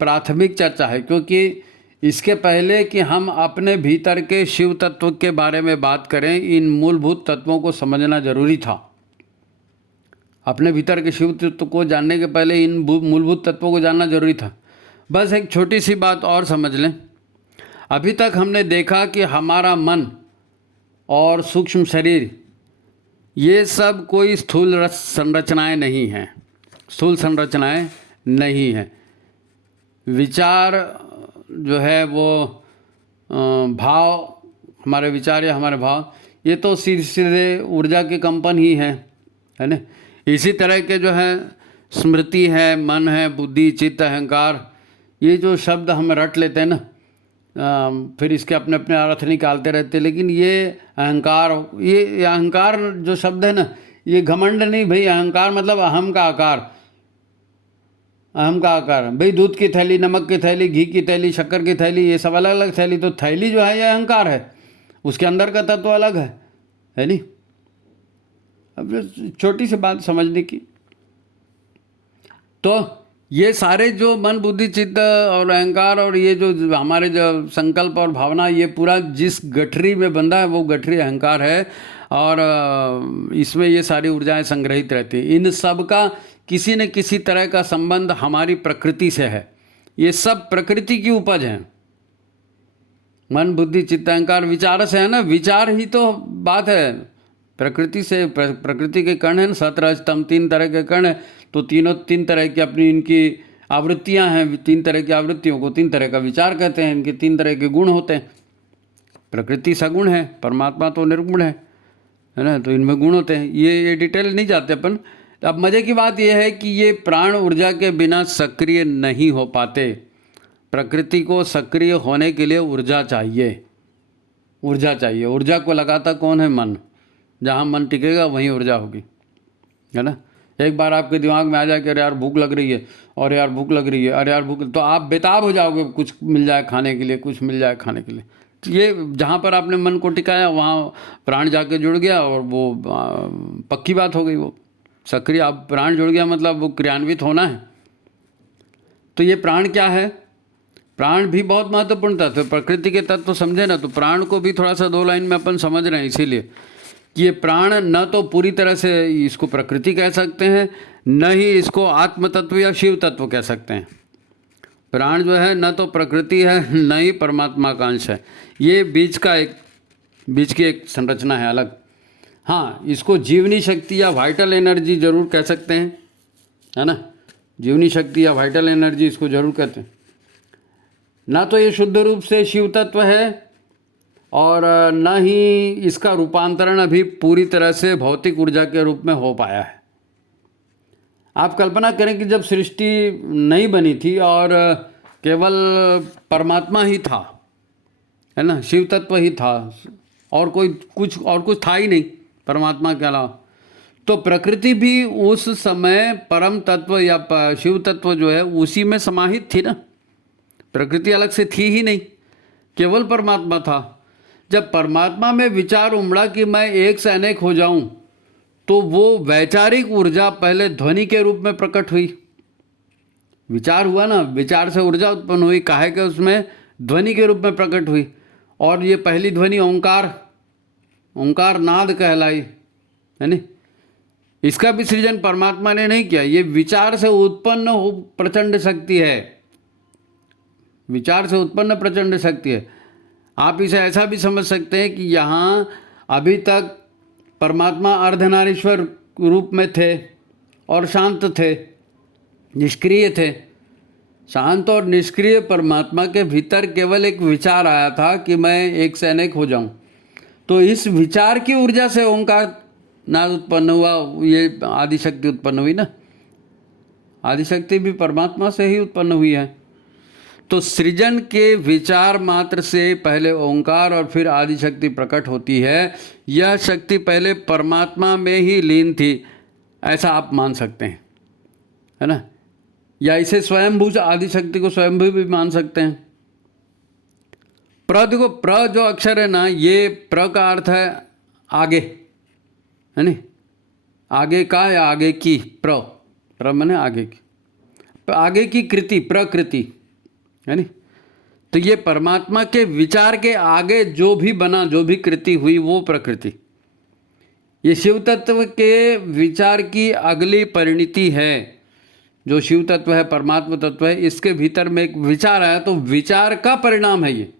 प्राथमिक चर्चा है, क्योंकि इसके पहले कि हम अपने भीतर के शिव तत्व के बारे में बात करें, इन मूलभूत तत्वों को समझना जरूरी था। अपने भीतर के शिव तत्व को जानने के पहले इन मूलभूत तत्वों को जानना जरूरी था। बस एक छोटी सी बात और समझ लें। अभी तक हमने देखा कि हमारा मन और सूक्ष्म शरीर, ये सब कोई स्थूल संरचनाएं नहीं हैं, स्थूल संरचनाएं नहीं हैं। विचार जो है वो भाव, हमारे विचार या हमारे भाव, ये तो सीधे सीधे ऊर्जा के कंपन ही है ना। इसी तरह के जो है स्मृति है, मन है, बुद्धि, चित्त, अहंकार, ये जो शब्द हम रट लेते हैं ना, फिर इसके अपने अपने अर्थ निकालते रहते हैं। लेकिन ये अहंकार, ये अहंकार जो शब्द है ना, ये घमंड नहीं भाई। अहंकार मतलब अहम का आकार, अहम का आकार भाई। दूध की थैली, नमक की थैली, घी की थैली, शक्कर की थैली, ये सब अलग अलग थैली। तो थैली जो है ये अहंकार है, उसके अंदर का तत्व अलग है नहीं। अब छोटी सी बात समझने की, तो ये सारे जो मन, बुद्धि, चित्त और अहंकार और ये जो हमारे जो संकल्प और भावना, ये पूरा जिस गठरी में बंधा है वो गठरी अहंकार है। और इसमें ये सारी ऊर्जाएं संग्रहित रहती हैं। इन सब का किसी न किसी तरह का संबंध हमारी प्रकृति से है। ये सब प्रकृति की उपज है। मन, बुद्धि, चित्त, अहंकार विचार से है ना। विचार ही तो बात है प्रकृति से। प्रकृति के कण है ना, सतरजतम, 3 तरह के कण है। तो तीनों 3 तरह की अपनी इनकी आवृत्तियां हैं। 3 तरह की आवृत्तियों को 3 तरह का विचार कहते हैं। इनके 3 तरह के गुण होते हैं। प्रकृति सगुण है, परमात्मा तो निर्गुण है ना। तो इनमें गुण होते हैं। ये डिटेल नहीं जाते अपन। अब मज़े की बात यह है कि ये प्राण ऊर्जा के बिना सक्रिय नहीं हो पाते। प्रकृति को सक्रिय होने के लिए ऊर्जा चाहिए, ऊर्जा चाहिए। ऊर्जा को लगाता कौन है? मन। जहाँ मन टिकेगा वहीं ऊर्जा होगी, है ना। एक बार आपके दिमाग में आ जाए कि अरे यार भूख लग रही है, और यार भूख लग रही है, अरे यार भूख, तो आप बेताब हो जाओगे, कुछ मिल जाए खाने के लिए, कुछ मिल जाए खाने के लिए। तो ये जहाँ पर आपने मन को टिकाया वहाँ प्राण जाके जुड़ गया, और वो पक्की बात हो गई। वो सक्रिय, आप प्राण जुड़ गया मतलब वो क्रियान्वित होना है। तो ये प्राण क्या है? प्राण भी बहुत महत्वपूर्ण तत्व है। प्रकृति के तत्व समझे ना, तो प्राण को भी थोड़ा सा 2 लाइन में अपन समझ रहे हैं। इसीलिए ये प्राण न तो पूरी तरह से इसको प्रकृति कह सकते हैं, न ही इसको आत्म तत्व या शिव तत्व कह सकते हैं। प्राण जो है न तो प्रकृति है, न ही परमात्मा का अंश है। ये बीच की एक संरचना है अलग। हाँ, इसको जीवनी शक्ति या वाइटल एनर्जी जरूर कह सकते हैं, है ना। जीवनी शक्ति या वाइटल एनर्जी इसको जरूर कहते हैं। ना तो ये शुद्ध रूप से शिव तत्व है, और न ही इसका रूपांतरण अभी पूरी तरह से भौतिक ऊर्जा के रूप में हो पाया है। आप कल्पना करें कि जब सृष्टि नहीं बनी थी और केवल परमात्मा ही था, है ना, शिव तत्व ही था, और कुछ था ही नहीं परमात्मा के अलावा, तो प्रकृति भी उस समय परम तत्व या शिव तत्व जो है उसी में समाहित थी ना। प्रकृति अलग से थी ही नहीं, केवल परमात्मा था। जब परमात्मा में विचार उमड़ा कि मैं एक से अनेक हो जाऊं, तो वो वैचारिक ऊर्जा पहले ध्वनि के रूप में प्रकट हुई। विचार हुआ ना, विचार से ऊर्जा उत्पन्न हुई, काहे के उसमें ध्वनि के रूप में प्रकट हुई। और ये पहली ध्वनि ओंकार नाद कहलाई, है नहीं। इसका भी सृजन परमात्मा ने नहीं किया। ये विचार से उत्पन्न हो प्रचंड शक्ति है, विचार से उत्पन्न प्रचंड शक्ति है। आप इसे ऐसा भी समझ सकते हैं कि यहाँ अभी तक परमात्मा अर्धनारीश्वर रूप में थे और शांत थे, निष्क्रिय थे। शांत और निष्क्रिय परमात्मा के भीतर केवल एक विचार आया था कि मैं एक से अनेक हो जाऊं। तो इस विचार की ऊर्जा से ओंकार नाद उत्पन्न हुआ, ये आदिशक्ति उत्पन्न हुई ना। आदिशक्ति भी परमात्मा से ही उत्पन्न हुई है। तो सृजन के विचार मात्र से पहले ओंकार और फिर आदिशक्ति प्रकट होती है। यह शक्ति पहले परमात्मा में ही लीन थी, ऐसा आप मान सकते हैं, है ना। या इसे स्वयंभू आदिशक्ति को स्वयंभू भी मान सकते हैं। देखो, प्र जो अक्षर है ना, ये प्र का अर्थ है आगे, है नहीं, आगे का या आगे की। प्र माने आगे की, आगे की कृति, प्रकृति, है नहीं। तो ये परमात्मा के विचार के आगे जो भी बना, जो भी कृति हुई, वो प्रकृति। ये शिव तत्व के विचार की अगली परिणति है। जो शिव तत्व है, परमात्मा तत्व है, इसके भीतर में एक विचार आया, तो विचार का परिणाम है ये।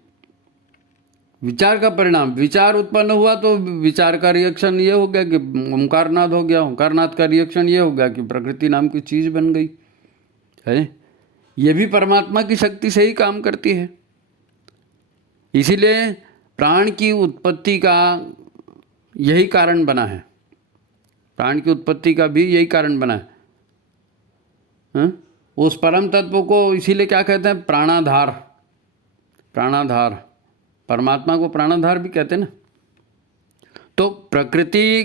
विचार का परिणाम, विचार उत्पन्न हुआ तो विचार का रिएक्शन ये हो गया कि ओंकारनाद हो गया, ओंकारनाद का रिएक्शन ये हो गया कि प्रकृति नाम की चीज़ बन गई है। ये भी परमात्मा की शक्ति से ही काम करती है। इसीलिए प्राण की उत्पत्ति का यही कारण बना है, प्राण की उत्पत्ति का भी यही कारण बना है। उस परम तत्व को इसीलिए क्या कहते हैं? प्राणाधार। प्राणाधार, परमात्मा को प्राणाधार भी कहते हैं ना। तो प्रकृति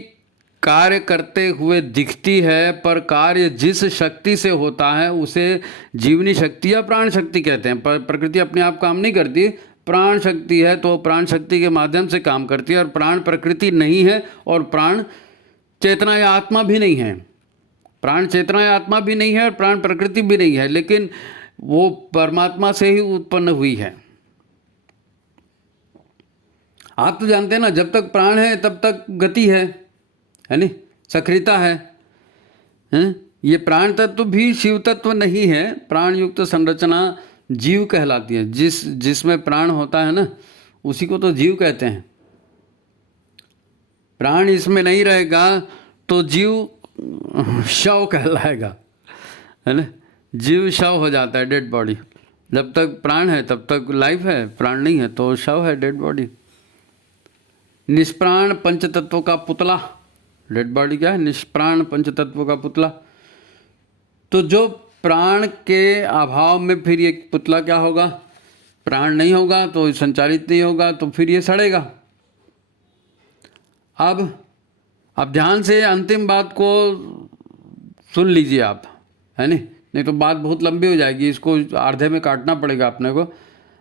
कार्य करते हुए दिखती है, पर कार्य जिस शक्ति से होता है उसे जीवनी शक्ति या प्राण शक्ति कहते हैं। पर प्रकृति अपने आप काम नहीं करती, प्राण शक्ति है तो प्राण शक्ति के माध्यम से काम करती है। और प्राण प्रकृति नहीं है, और प्राण चेतना या आत्मा भी नहीं है। प्राण चेतना या आत्मा भी नहीं है, और प्राण प्रकृति भी नहीं है, लेकिन वो परमात्मा से ही उत्पन्न हुई है। आप तो जानते हैं ना, जब तक प्राण है तब तक गति है नहीं, सक्रियता है, हैं? ये प्राण तत्व भी शिव तत्व नहीं है। प्राण युक्त संरचना जीव कहलाती है। जिसमें प्राण होता है ना, उसी को तो जीव कहते हैं। प्राण इसमें नहीं रहेगा तो जीव शव कहलाएगा, है ना। जीव शव हो जाता है, डेड बॉडी। जब तक प्राण है तब तक लाइफ है, प्राण नहीं है तो शव है, डेड बॉडी। निष्प्राण पंच तत्वों का पुतला, डेड बॉडी क्या है? निष्प्राण पंच तत्वों का पुतला। तो जो प्राण के अभाव में फिर ये पुतला क्या होगा? प्राण नहीं होगा तो संचालित नहीं होगा, तो फिर ये सड़ेगा। अब ध्यान से अंतिम बात को सुन लीजिए आप, है नहीं तो बात बहुत लंबी हो जाएगी, इसको आधे में काटना पड़ेगा अपने को।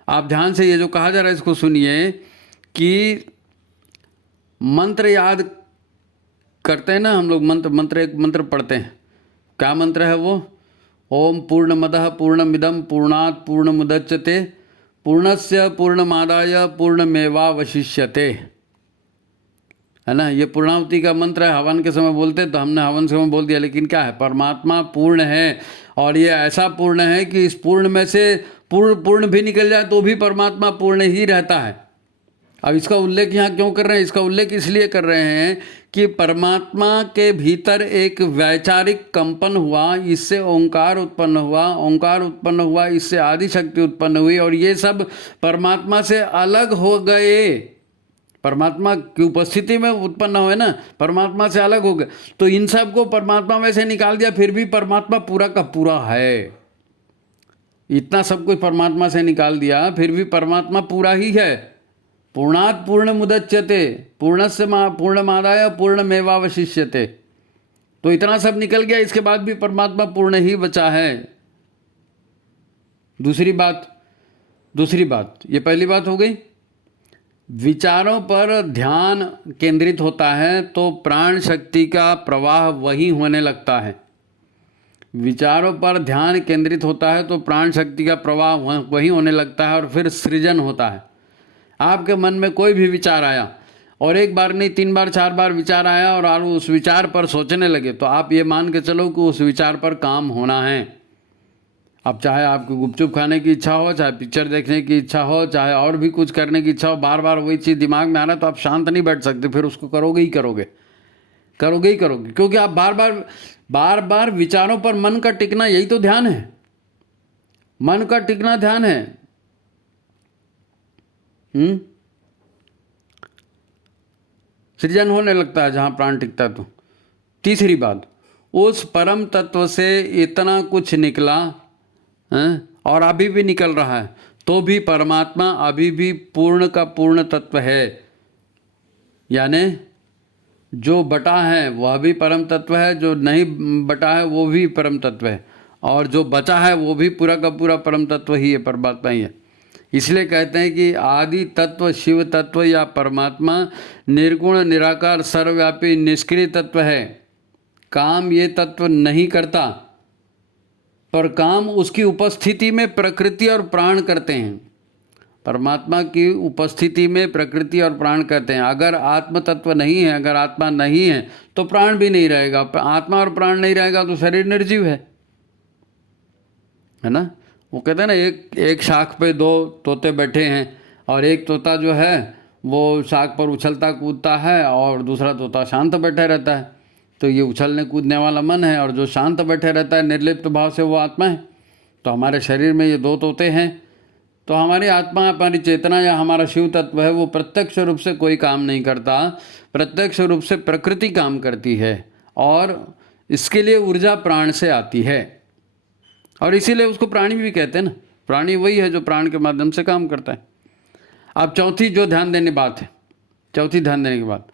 आप ध्यान से ये जो कहा जा रहा है इसको सुनिए कि मंत्र याद करते हैं ना हम लोग, एक मंत्र पढ़ते हैं। क्या मंत्र है वो? ओम पूर्णमदः पूर्णमिदं पूर्णात् पूर्णमुदच्यते पूर्णस्य पूर्णमादाय पूर्णमेवावशिष्यते, है ना। ये पूर्णाहुति का मंत्र है। हवन के समय बोलते तो हमने हवन के समय बोल दिया, लेकिन क्या है? परमात्मा पूर्ण है, और ये ऐसा पूर्ण है कि इस पूर्ण में से पूर्ण भी निकल जाए तो भी परमात्मा पूर्ण ही रहता है। अब इसका उल्लेख यहाँ क्यों कर रहे हैं? इसका उल्लेख इसलिए कर रहे हैं कि परमात्मा के भीतर एक वैचारिक कंपन हुआ, इससे ओंकार उत्पन्न हुआ, ओंकार उत्पन्न हुआ, इससे आदि शक्ति उत्पन्न हुई, और ये सब परमात्मा से अलग हो गए। परमात्मा की उपस्थिति में उत्पन्न हुए ना, परमात्मा से अलग हो गए। तो इन सब को परमात्मा में से निकाल दिया, फिर भी परमात्मा पूरा का पूरा है। इतना सब कुछ परमात्मा से निकाल दिया, फिर भी परमात्मा पूरा ही है। पूर्णात् पूर्णमुदच्यते पूर्णस्य पूर्णमादाय पूर्णमेवावशिष्यते। तो इतना सब निकल गया, इसके बाद भी परमात्मा पूर्ण ही बचा है। दूसरी बात, ये पहली बात हो गई। विचारों पर ध्यान केंद्रित होता है तो प्राण शक्ति का प्रवाह वही होने लगता है। विचारों पर ध्यान केंद्रित होता है तो प्राण शक्ति का प्रवाह वही होने लगता है, और फिर सृजन होता है। आपके मन में कोई भी विचार आया, और एक बार नहीं 3 बार 4 बार विचार आया, और आप उस विचार पर सोचने लगे, तो आप ये मान के चलो कि उस विचार पर काम होना है। अब चाहे आपको गुपचुप खाने की इच्छा हो, चाहे पिक्चर देखने की इच्छा हो, चाहे और भी कुछ करने की इच्छा हो, बार बार वही चीज़ दिमाग में आ रहा है, तो आप शांत नहीं बैठ सकते, फिर उसको करोगे ही करोगे, क्योंकि आप बार बार विचारों पर मन का टिकना, यही तो ध्यान है। मन का टिकना ध्यान है। सृजन होने लगता है जहां प्राण टिकता है। तो तीसरी बात, उस परम तत्व से इतना कुछ निकला और अभी भी निकल रहा है, तो भी परमात्मा अभी भी पूर्ण का पूर्ण तत्व है। यानी जो बटा है वह भी परम तत्व है, जो नहीं बटा है वो भी परम तत्व है, और जो बचा है वो भी पूरा का पूरा परम तत्व ही है, परमात्मा ही है। इसलिए कहते हैं कि आदि तत्व शिव तत्व या परमात्मा निर्गुण निराकार सर्वव्यापी निष्क्रिय तत्व है। काम ये तत्व नहीं करता, पर काम उसकी उपस्थिति में प्रकृति और प्राण करते हैं। परमात्मा की उपस्थिति में प्रकृति और प्राण करते हैं। अगर आत्म तत्व नहीं है, अगर आत्मा नहीं है तो प्राण भी नहीं रहेगा। आत्मा और प्राण नहीं रहेगा तो शरीर निर्जीव है ना। वो कहते हैं ना, एक शाख पे दो तोते बैठे हैं और एक तोता जो है वो शाख पर उछलता कूदता है और दूसरा तोता शांत बैठे रहता है। तो ये उछलने कूदने वाला मन है और जो शांत बैठे रहता है निर्लिप्त भाव से वो आत्मा है। तो हमारे शरीर में ये दो तोते हैं। तो हमारी आत्मा, हमारी चेतना या हमारा शिव तत्व है वो प्रत्यक्ष रूप से कोई काम नहीं करता, प्रत्यक्ष रूप से प्रकृति काम करती है और इसके लिए ऊर्जा प्राण से आती है और इसीलिए उसको प्राणी भी कहते हैं ना। प्राणी वही है जो प्राण के माध्यम से काम करता है। अब चौथी जो ध्यान देने बात है, चौथी ध्यान देने की बात,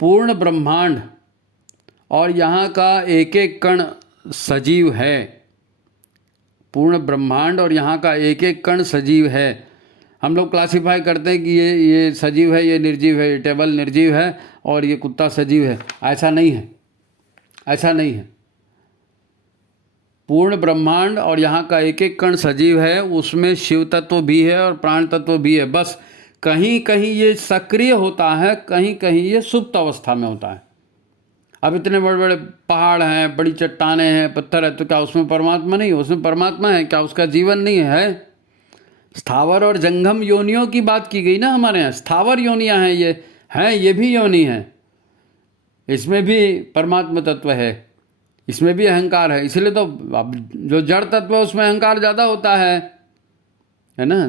पूर्ण ब्रह्मांड और यहाँ का एक एक कण सजीव है। पूर्ण ब्रह्मांड और यहाँ का एक एक कण सजीव है। हम लोग क्लासिफाई करते हैं कि ये सजीव है, ये निर्जीव है, ये टेबल निर्जीव है और ये कुत्ता सजीव है। ऐसा नहीं है, ऐसा नहीं है। पूर्ण ब्रह्मांड और यहाँ का एक एक कण सजीव है, उसमें शिव तत्व भी है और प्राण तत्व भी है। बस कहीं कहीं ये सक्रिय होता है, कहीं कहीं ये सुप्त अवस्था में होता है। अब इतने बड़े बड़े पहाड़ हैं, बड़ी चट्टानें हैं, पत्थर है, तो क्या उसमें परमात्मा नहीं है? उसमें परमात्मा है। क्या उसका जीवन नहीं है? स्थावर और जंगम योनियों की बात की गई ना हमारे यहाँ। स्थावर योनियाँ हैं, ये भी योनि है। इसमें भी परमात्मा तत्व है, इसमें भी अहंकार है। इसलिए तो अब जो जड़ तत्व है उसमें अहंकार ज़्यादा होता है ना।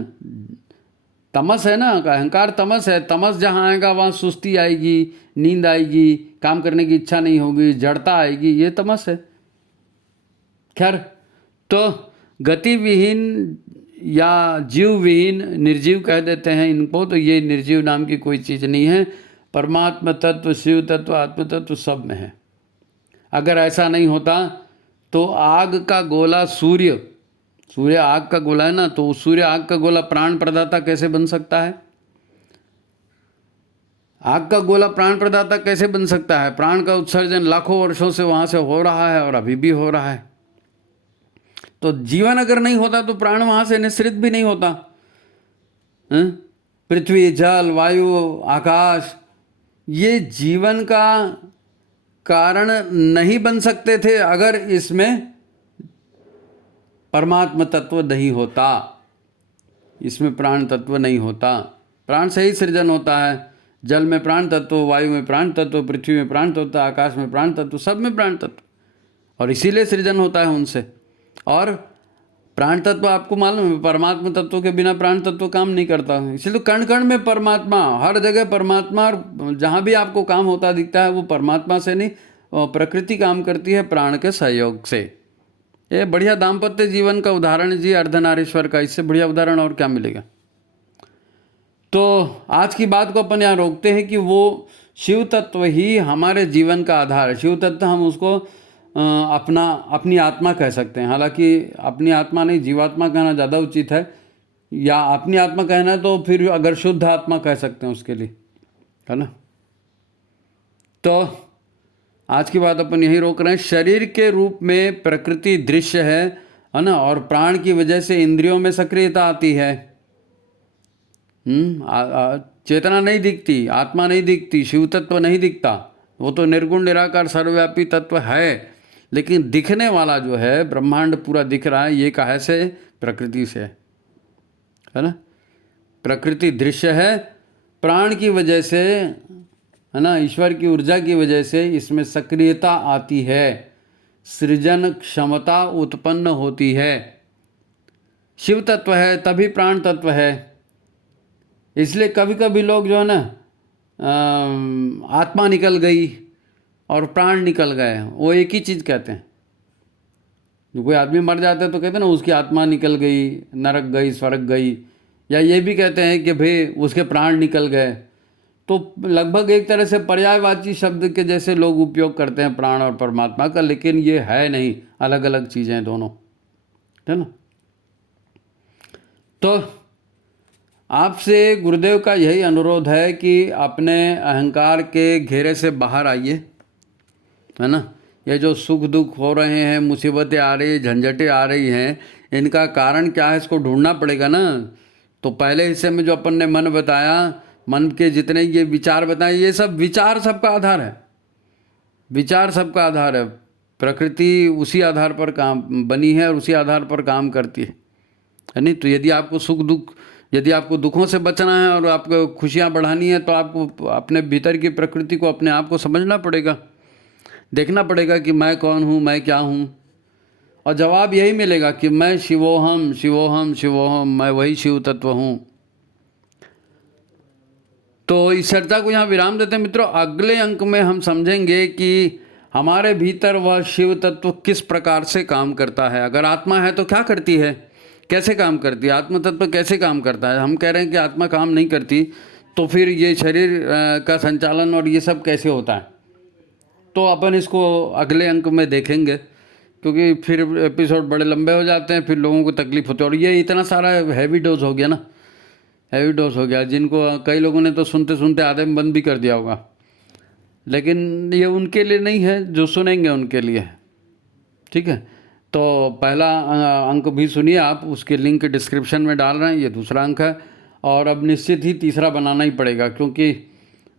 तमस है ना, अहंकार तमस है। तमस जहाँ आएगा वहाँ सुस्ती आएगी, नींद आएगी, काम करने की इच्छा नहीं होगी, जड़ता आएगी, ये तमस है। खैर, तो गति विहीन या जीव विहीन निर्जीव कह देते हैं इनको। तो ये निर्जीव नाम की कोई चीज़ नहीं है। परमात्मा तत्व, शिव तत्व, आत्म तत्व सब में है। अगर ऐसा नहीं होता तो आग का गोला सूर्य आग का गोला है ना, तो सूर्य आग का गोला प्राण प्रदाता कैसे बन सकता है? आग का गोला प्राण प्रदाता कैसे बन सकता है? प्राण का उत्सर्जन लाखों वर्षों से वहाँ से हो रहा है और अभी भी हो रहा है। तो जीवन अगर नहीं होता तो प्राण वहाँ से निःसृत भी नहीं होता। पृथ्वी, जल, वायु, आकाश, ये जीवन का कारण नहीं बन सकते थे अगर इसमें परमात्मा तत्व नहीं होता, इसमें प्राण तत्व नहीं होता। प्राण से ही सृजन होता है। जल में प्राण तत्व, वायु में प्राण तत्व, पृथ्वी में प्राण तत्व, आकाश में प्राण तत्व, सब में प्राण तत्व, और इसीलिए सृजन होता है उनसे। और प्राण तत्व आपको मालूम है, परमात्मा तत्व के बिना प्राण तत्व काम नहीं करता। इसीलिए कण कण में परमात्मा, हर जगह परमात्मा, और जहाँ भी आपको काम होता दिखता है वो परमात्मा से नहीं, प्रकृति काम करती है प्राण के सहयोग से। ये बढ़िया दाम्पत्य जीवन का उदाहरण जी अर्धनारीश्वर का। इससे बढ़िया उदाहरण और क्या मिलेगा। तो आज की बात को अपन यहाँ रोकते हैं कि वो शिव तत्व ही हमारे जीवन का आधार है। शिव तत्व हम उसको अपनी आत्मा कह सकते हैं। हालांकि अपनी आत्मा नहीं, जीवात्मा कहना ज़्यादा उचित है, या अपनी आत्मा कहना तो फिर अगर शुद्ध आत्मा कह सकते हैं उसके लिए, है ना। तो आज की बात अपन यही रोक रहे हैं। शरीर के रूप में प्रकृति दृश्य है ना, और प्राण की वजह से इंद्रियों में सक्रियता आती है। चेतना नहीं दिखती, आत्मा नहीं दिखती, शिव तत्व नहीं दिखता। वो तो निर्गुण निराकार सर्वव्यापी तत्व है, लेकिन दिखने वाला जो है ब्रह्मांड पूरा दिख रहा है, ये काहे से? प्रकृति से, है ना। प्रकृति दृश्य है, प्राण की वजह से, है ना, ईश्वर की ऊर्जा की वजह से इसमें सक्रियता आती है, सृजन क्षमता उत्पन्न होती है। शिव तत्व है तभी प्राण तत्व है। इसलिए कभी कभी लोग जो है ना, आत्मा निकल गई और प्राण निकल गए, वो एक ही चीज़ कहते हैं। जो कोई आदमी मर जाता है तो कहते हैं ना उसकी आत्मा निकल गई, नरक गई, स्वर्ग गई, या ये भी कहते हैं कि भाई उसके प्राण निकल गए। तो लगभग एक तरह से पर्यायवाची शब्द के जैसे लोग उपयोग करते हैं प्राण और परमात्मा का, लेकिन ये है नहीं, अलग अलग चीज़ें हैं दोनों, है ना। तो आपसे गुरुदेव का यही अनुरोध है कि अपने अहंकार के घेरे से बाहर आइए, है ना। ये जो सुख दुख हो रहे हैं, मुसीबतें आ रही, झंझटें आ रही हैं, इनका कारण क्या है, इसको ढूंढना पड़ेगा ना। तो पहले हिस्से में जो अपन ने मन बताया, मन के जितने ये विचार बताए, ये सब विचार सबका आधार है, विचार सबका आधार है। प्रकृति उसी आधार पर काम बनी है और उसी आधार पर काम करती है नहीं। तो यदि आपको सुख दुख, यदि आपको दुखों से बचना है और आपको खुशियाँ बढ़ानी है, तो आपको अपने भीतर की प्रकृति को, अपने आप को समझना पड़ेगा, देखना पड़ेगा कि मैं कौन हूँ, मैं क्या हूँ। और जवाब यही मिलेगा कि मैं शिवोहम शिवोहम शिवोहम, मैं वही शिव तत्व हूँ। तो इस चर्चा को यहाँ विराम देते हैं मित्रों। अगले अंक में हम समझेंगे कि हमारे भीतर वह शिव तत्व किस प्रकार से काम करता है। अगर आत्मा है तो क्या करती है, कैसे काम करती है, आत्म तत्व कैसे काम करता है। हम कह रहे हैं कि आत्मा काम नहीं करती, तो फिर ये शरीर का संचालन और ये सब कैसे होता है। तो अपन इसको अगले अंक में देखेंगे, क्योंकि फिर एपिसोड बड़े लंबे हो जाते हैं, फिर लोगों को तकलीफ होती है। और ये इतना सारा हैवी डोज हो गया ना, हैवी डोज हो गया, जिनको कई लोगों ने तो सुनते सुनते आधे में बंद भी कर दिया होगा। लेकिन ये उनके लिए नहीं है, जो सुनेंगे उनके लिए, ठीक है। तो पहला अंक भी सुनिए आप, उसके लिंक डिस्क्रिप्शन में डाल रहे हैं, ये दूसरा अंक है। और अब निश्चित ही तीसरा बनाना ही पड़ेगा, क्योंकि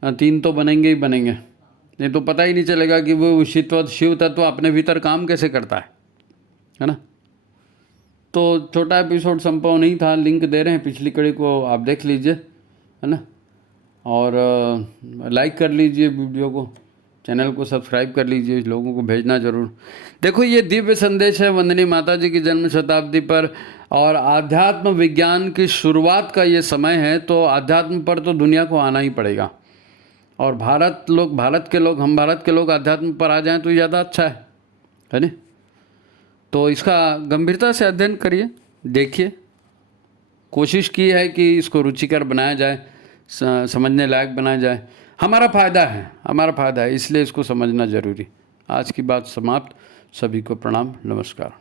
3 तो बनेंगे ही बनेंगे, नहीं तो पता ही नहीं चलेगा कि वो शिव तत्व अपने भीतर काम कैसे करता है ना। तो छोटा एपिसोड संभव नहीं था, लिंक दे रहे हैं, पिछली कड़ी को आप देख लीजिए, है ना। और लाइक कर लीजिए वीडियो को, चैनल को सब्सक्राइब कर लीजिए, लोगों को भेजना ज़रूर। देखो ये दिव्य संदेश है वंदनीय माता जी की जन्म शताब्दी पर, और आध्यात्म विज्ञान की शुरुआत का ये समय है। तो आध्यात्म पर तो दुनिया को आना ही पड़ेगा, और भारत के लोग, हम भारत के लोग आध्यात्म पर आ जाएं तो ज़्यादा अच्छा है ना। तो इसका गंभीरता से अध्ययन करिए, देखिए, कोशिश की है कि इसको रुचिकर बनाया जाए, समझने लायक बनाया जाए। हमारा फ़ायदा है, इसलिए इसको समझना ज़रूरी। आज की बात समाप्त। सभी को प्रणाम, नमस्कार।